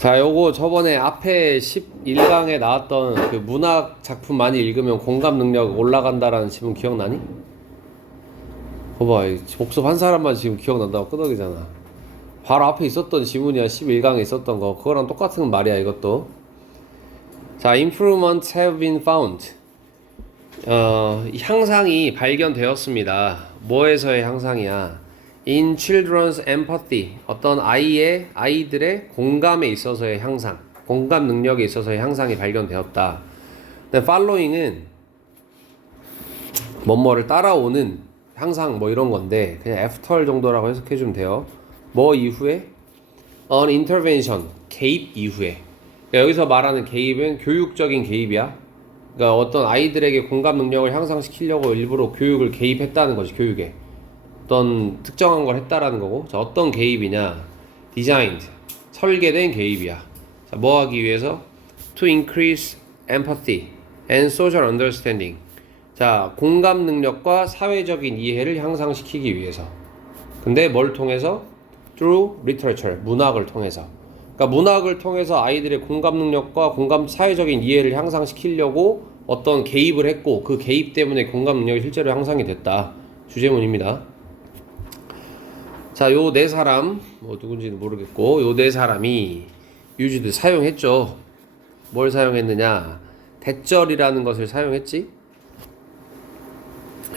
자, 요거 저번에 앞에 11강에 나왔던 그 문학 작품 많이 읽으면 공감 능력 올라간다라는 지문 기억나니? 봐봐, 복습 한 사람만 지금 기억난다고 끄덕이잖아. 바로 앞에 있었던 지문이야. 11강에 있었던 거. 그거랑 똑같은 말이야, 이것도. 자, improvements have been found. 향상이 발견되었습니다. 뭐에서의 향상이야? In children's empathy. 어떤 아이들의 공감에 있어서의 향상. 공감 능력에 있어서의 향상이 발견되었다. 근데 following은 뭐뭐를 따라오는 향상 뭐 이런 건데 그냥 after 정도라고 해석해주면 돼요. 뭐 이후에? An intervention. 개입 이후에. 그러니까 여기서 말하는 개입은 교육적인 개입이야. 그러니까 어떤 아이들에게 공감 능력을 향상시키려고 일부러 교육을 개입했다는 거지, 교육에. 어떤 특정한 걸 했다라는 거고. 자, 어떤 개입이냐? designed. 설계된 개입이야. 자, 뭐 하기 위해서? To increase empathy and social understanding. 자, 공감 능력과 사회적인 이해를 향상시키기 위해서. 근데 뭘 통해서? Through literature. 문학을 통해서. 그러니까 문학을 통해서 아이들의 공감 능력과 사회적인 이해를 향상시키려고 어떤 개입을 했고 그 개입 때문에 공감 능력이 실제로 향상이 됐다. 주제문입니다. 자, 요 네 사람 뭐 누군지는 모르겠고 요 네 사람이 used 사용했죠. 뭘 사용했느냐? 대절이라는 것을 사용했지.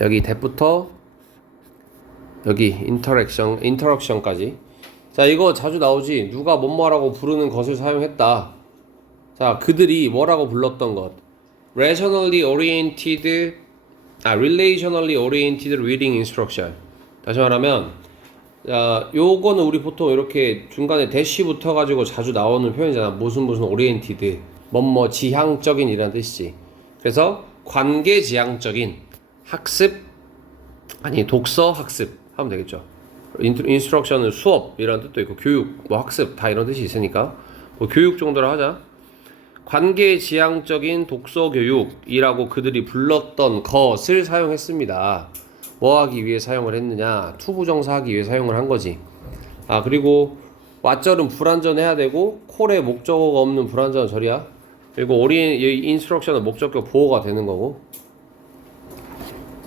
여기 대부터 여기 인터랙션까지. 자, 이거 자주 나오지. 누가 뭐뭐라고 부르는 것을 사용했다. 자, 그들이 뭐라고 불렀던 것. Relationally oriented reading instruction. 다시 말하면, 자, 요거는 우리 보통 이렇게 중간에 대시 붙어가지고 자주 나오는 표현이잖아. 무슨 oriented. 뭐뭐 지향적인 이라는 뜻이지. 그래서 관계지향적인 학습, 독서 학습 하면 되겠죠. 인스트럭션은 수업 이런 뜻도 있고 교육, 뭐 학습 다 이런 뜻이 있으니까 뭐 교육 정도로 하자. 관계지향적인 독서 교육이라고 그들이 불렀던 것을 사용했습니다. 뭐 하기 위해 사용을 했느냐? 투부정사 하기 위해 사용을 한 거지. 아, 그리고 왓절은 불완전해야 되고 콜에 목적어가 없는 불완전한 절이야. 그리고 인스트럭션은 목적격 보호가 되는 거고.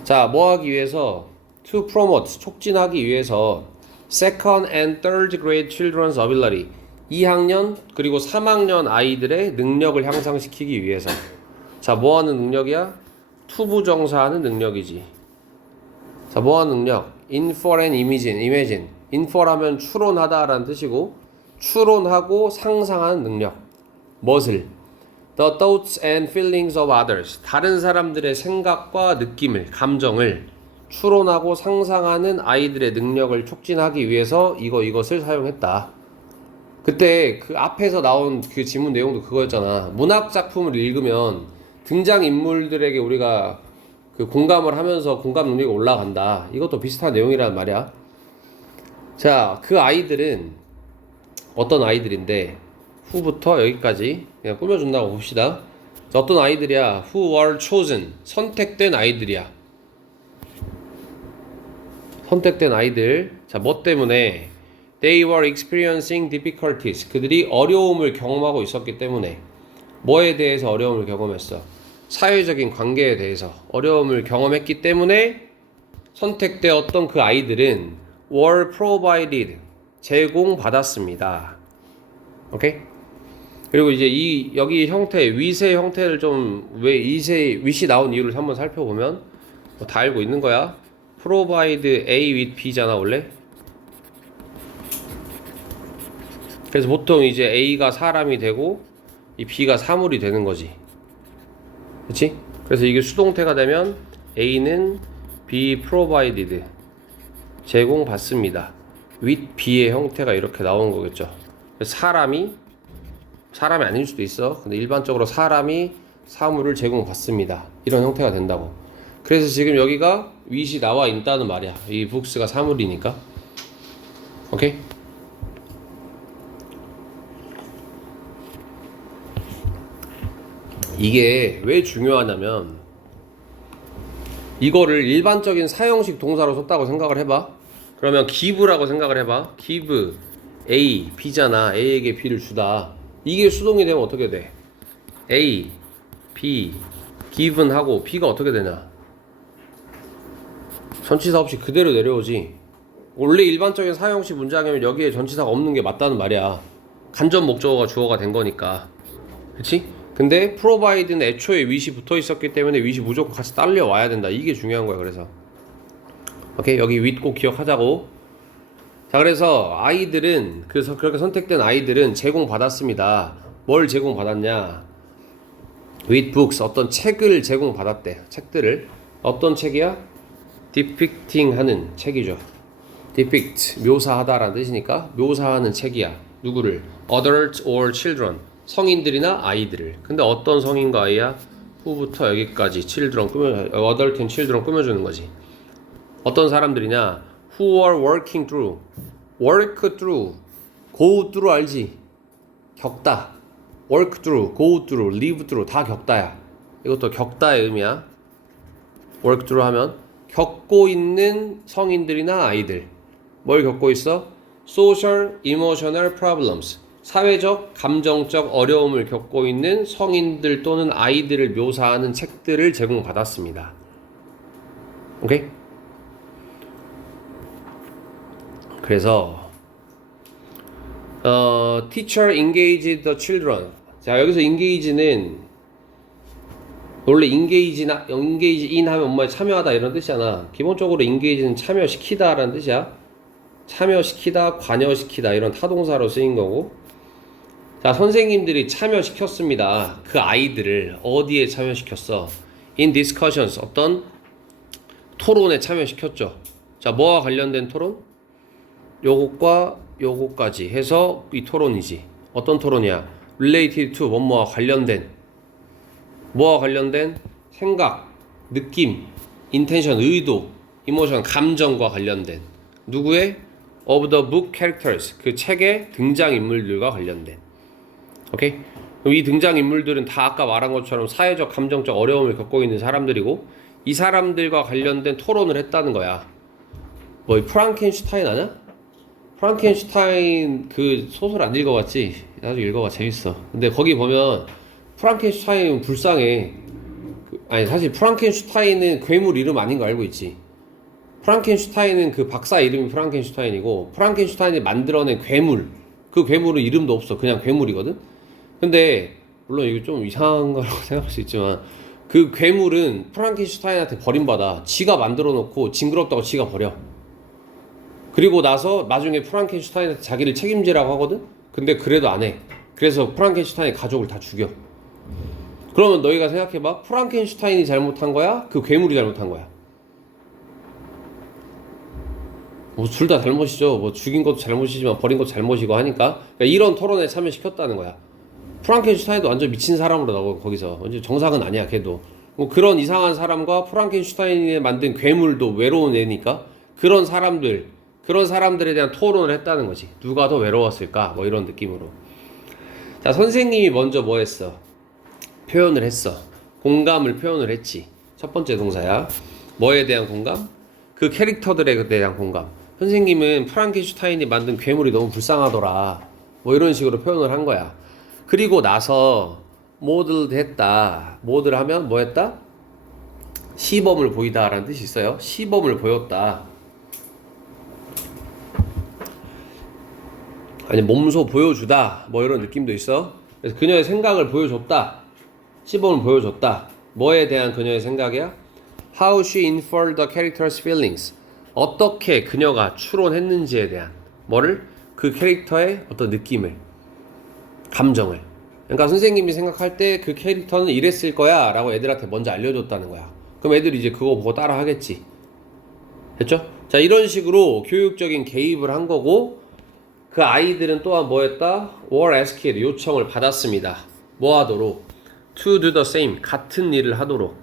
자, 뭐 하기 위해서? To promote, 촉진하기 위해서 second and third grade children's ability 2학년 그리고 3학년 아이들의 능력을 향상시키기 위해서. 자, 뭐 하는 능력이야? 투부정사하는 능력이지. 자, 뭐 하는 능력? infer and imagine. infer하면 추론하다 라는 뜻이고 추론하고 상상하는 능력. 무엇을? The thoughts and feelings of others. 다른 사람들의 생각과 느낌을, 감정을 추론하고 상상하는 아이들의 능력을 촉진하기 위해서 이것을 사용했다. 그때 그 앞에서 나온 그 지문 내용도 그거였잖아. 문학 작품을 읽으면 등장인물들에게 우리가 그 공감을 하면서 공감 능력이 올라간다. 이것도 비슷한 내용이란 말이야. 자, 그 아이들은 어떤 아이들인데 후부터 여기까지 그냥 꾸며준다고 봅시다. 자, 어떤 아이들이야? Who were chosen. 선택된 아이들이야. 선택된 아이들. 자, 뭐 때문에? They were experiencing difficulties. 그들이 어려움을 경험하고 있었기 때문에. 뭐에 대해서 어려움을 경험했어? 사회적인 관계에 대해서 어려움을 경험했기 때문에 선택되었던 그 아이들은 were provided. 제공받았습니다. 오케이? 그리고 이제 여기 형태, 위세 형태를 좀 왜 with이 나온 이유를 한번 살펴보면 뭐 다 알고 있는 거야. provide A with B잖아 원래. 그래서 보통 이제 A가 사람이 되고 이 B가 사물이 되는 거지. 그치? 그래서 이게 수동태가 되면 A는 be provided 제공받습니다. with B의 형태가 이렇게 나오는 거겠죠. 사람이 아닐 수도 있어. 근데 일반적으로 사람이 사물을 제공받습니다. 이런 형태가 된다고. 그래서 지금 여기가 with이 나와 있다는 말이야. 이 books가 사물이니까. 오케이? 이게 왜 중요하냐면 이거를 일반적인 사형식 동사로 썼다고 생각을 해봐. 그러면 give라고 생각을 해봐. give A, B잖아. A에게 B를 주다. 이게 수동이 되면 어떻게 돼? A, B, given 하고 B가 어떻게 되냐? 전치사 없이 그대로 내려오지. 원래 일반적인 사용식 문장이면 여기에 전치사가 없는 게 맞다는 말이야. 간접 목적어가 주어가 된 거니까. 그치? 근데 provide는 애초에 with이 붙어 있었기 때문에 with이 무조건 같이 딸려와야 된다. 이게 중요한 거야. 그래서 오케이, 여기 with 꼭 기억하자고. 자, 그래서 아이들은 그렇게 선택된 아이들은 제공받았습니다. 뭘 제공받았냐? with books, 어떤 책을 제공받았대. 책들을. 어떤 책이야? depicting 하는 책이죠. depict, 묘사하다라는 뜻이니까 묘사하는 책이야. 누구를? adult or children, 성인들이나 아이들을. 근데 어떤 성인과 아이야? who부터 여기까지 children adult and children 꾸며주는 거지. 어떤 사람들이냐? who are working through, work through, go through 알지? 겪다. work through, go through, live through 다 겪다야. 이것도 겪다의 의미야. work through 하면 겪고 있는 성인들이나 아이들. 뭘 겪고 있어? social, emotional problems, 사회적, 감정적 어려움을 겪고 있는 성인들 또는 아이들을 묘사하는 책들을 제공받았습니다. 오케이? 그래서 teacher engaged the children. 자, 여기서 engage는 원래 engage in 하면 엄마에 참여하다 이런 뜻이잖아. 기본적으로 engage는 참여시키다 라는 뜻이야. 참여시키다, 관여시키다 이런 타동사로 쓰인 거고. 자, 선생님들이 참여시켰습니다. 그 아이들을 어디에 참여시켰어? in discussions, 어떤 토론에 참여시켰죠. 자, 뭐와 관련된 토론? 요것과 요것까지 해서 이 토론이지. 어떤 토론이야? related to, 뭐뭐와 관련된. 뭐와 관련된? 생각, 느낌, intention, 의도, emotion, 감정과 관련된. 누구의? of the book characters, 그 책의 등장인물들과 관련된. 오케이? 그럼 이 등장인물들은 다 아까 말한 것처럼 사회적, 감정적 어려움을 겪고 있는 사람들이고, 이 사람들과 관련된 토론을 했다는 거야. 뭐 프랑켄슈타인 아냐? 프랑켄슈타인 그 소설 안 읽어봤지? 나도 읽어봐, 재밌어. 근데 거기 보면 프랑켄슈타인은 불쌍해. 아니, 사실 프랑켄슈타인은 괴물 이름 아닌 거 알고 있지? 프랑켄슈타인은 그 박사 이름이 프랑켄슈타인이고, 프랑켄슈타인이 만들어낸 괴물, 그 괴물은 이름도 없어. 그냥 괴물이거든? 근데 물론 이거 좀 이상한 거라고 생각할 수 있지만, 그 괴물은 프랑켄슈타인한테 버림받아. 지가 만들어 놓고 징그럽다고 지가 버려. 그리고 나서 나중에 프랑켄슈타인한테 자기를 책임지라고 하거든? 근데 그래도 안 해. 그래서 프랑켄슈타인 가족을 다 죽여. 그러면 너희가 생각해봐. 프랑켄슈타인이 잘못한 거야? 그 괴물이 잘못한 거야? 뭐 둘 다 잘못이죠. 뭐 죽인 것도 잘못이지만 버린 것도 잘못이고 하니까. 그러니까 이런 토론에 참여시켰다는 거야. 프랑켄슈타인도 완전 미친 사람으로 나오고 거기서. 완전 정상은 아니야, 걔도. 뭐 그런 이상한 사람과 프랑켄슈타인이 만든 괴물도 외로운 애니까 그런 사람들에 대한 토론을 했다는 거지. 누가 더 외로웠을까? 뭐 이런 느낌으로. 자, 선생님이 먼저 뭐 했어? 표현을 했어. 공감을 표현을 했지. 첫 번째 동사야. 뭐에 대한 공감? 그 캐릭터들에 대한 공감. 선생님은 프랑켄슈타인이 만든 괴물이 너무 불쌍하더라. 뭐 이런 식으로 표현을 한 거야. 그리고 나서 모델 했다. 모델 하면 뭐 했다? 시범을 보이다 라는 뜻이 있어요. 시범을 보였다. 아니, 몸소 보여주다. 뭐 이런 느낌도 있어. 그래서 그녀의 생각을 보여줬다. 시범을 보여줬다. 뭐에 대한 그녀의 생각이야? How she inferred the character's feelings. 어떻게 그녀가 추론했는지에 대한 뭐를? 그 캐릭터의 어떤 느낌을, 감정을. 그러니까 선생님이 생각할 때 그 캐릭터는 이랬을 거야 라고 애들한테 먼저 알려줬다는 거야. 그럼 애들이 이제 그거 보고 따라 하겠지. 됐죠? 자, 이런 식으로 교육적인 개입을 한 거고, 그 아이들은 또한 뭐 했다? were asked, 요청을 받았습니다. 뭐 하도록? to do the same, 같은 일을 하도록.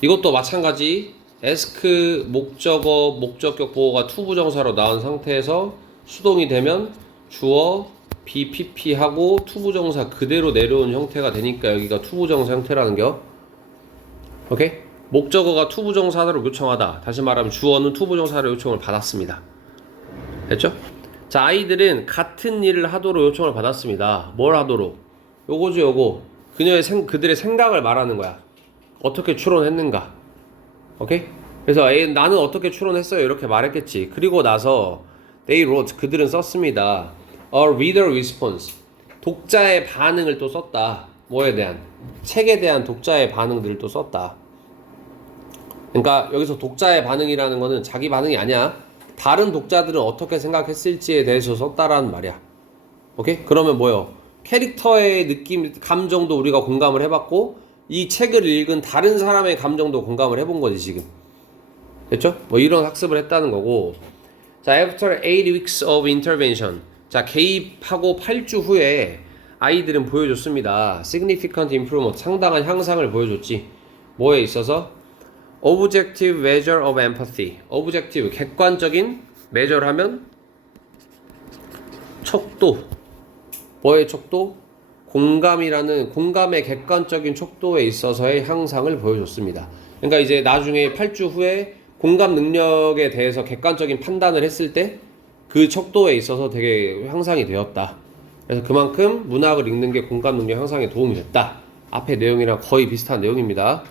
이것도 마찬가지. ask 목적어, 목적격 보호가 투부정사로 나온 상태에서 수동이 되면 주어, be, pp 하고 투부정사 그대로 내려온 형태가 되니까 여기가 투부정사 형태라는 겨. 오케이? 목적어가 투부정사로 요청하다. 다시 말하면 주어는 투부정사로 요청을 받았습니다. 됐죠? 자, 아이들은 같은 일을 하도록 요청을 받았습니다. 뭘 하도록? 요거죠, 요거. 그들의 생각을 말하는 거야. 어떻게 추론했는가. 오케이? 그래서 나는 어떻게 추론했어요. 이렇게 말했겠지. 그리고 나서 they wrote, 그들은 썼습니다. A reader response. 독자의 반응을 또 썼다. 뭐에 대한? 책에 대한 독자의 반응들을 또 썼다. 그러니까 여기서 독자의 반응이라는 거는 자기 반응이 아니야. 다른 독자들은 어떻게 생각했을지에 대해서 썼다라는 말이야. 오케이? 그러면 뭐요? 캐릭터의 느낌, 감정도 우리가 공감을 해봤고, 이 책을 읽은 다른 사람의 감정도 공감을 해본 거지, 지금. 됐죠? 뭐 이런 학습을 했다는 거고. 자, after 8 weeks of intervention. 자, 개입하고 8주 후에 아이들은 보여줬습니다. significant improvement. 상당한 향상을 보여줬지. 뭐에 있어서? objective measure of empathy. objective, 객관적인 measure하면 척도. 뭐의 척도? 공감의 객관적인 척도에 있어서의 향상을 보여줬습니다. 그러니까 이제 나중에 8주 후에 공감 능력에 대해서 객관적인 판단을 했을 때 그 척도에 있어서 되게 향상이 되었다. 그래서 그만큼 문학을 읽는 게 공감 능력 향상에 도움이 됐다. 앞에 내용이랑 거의 비슷한 내용입니다.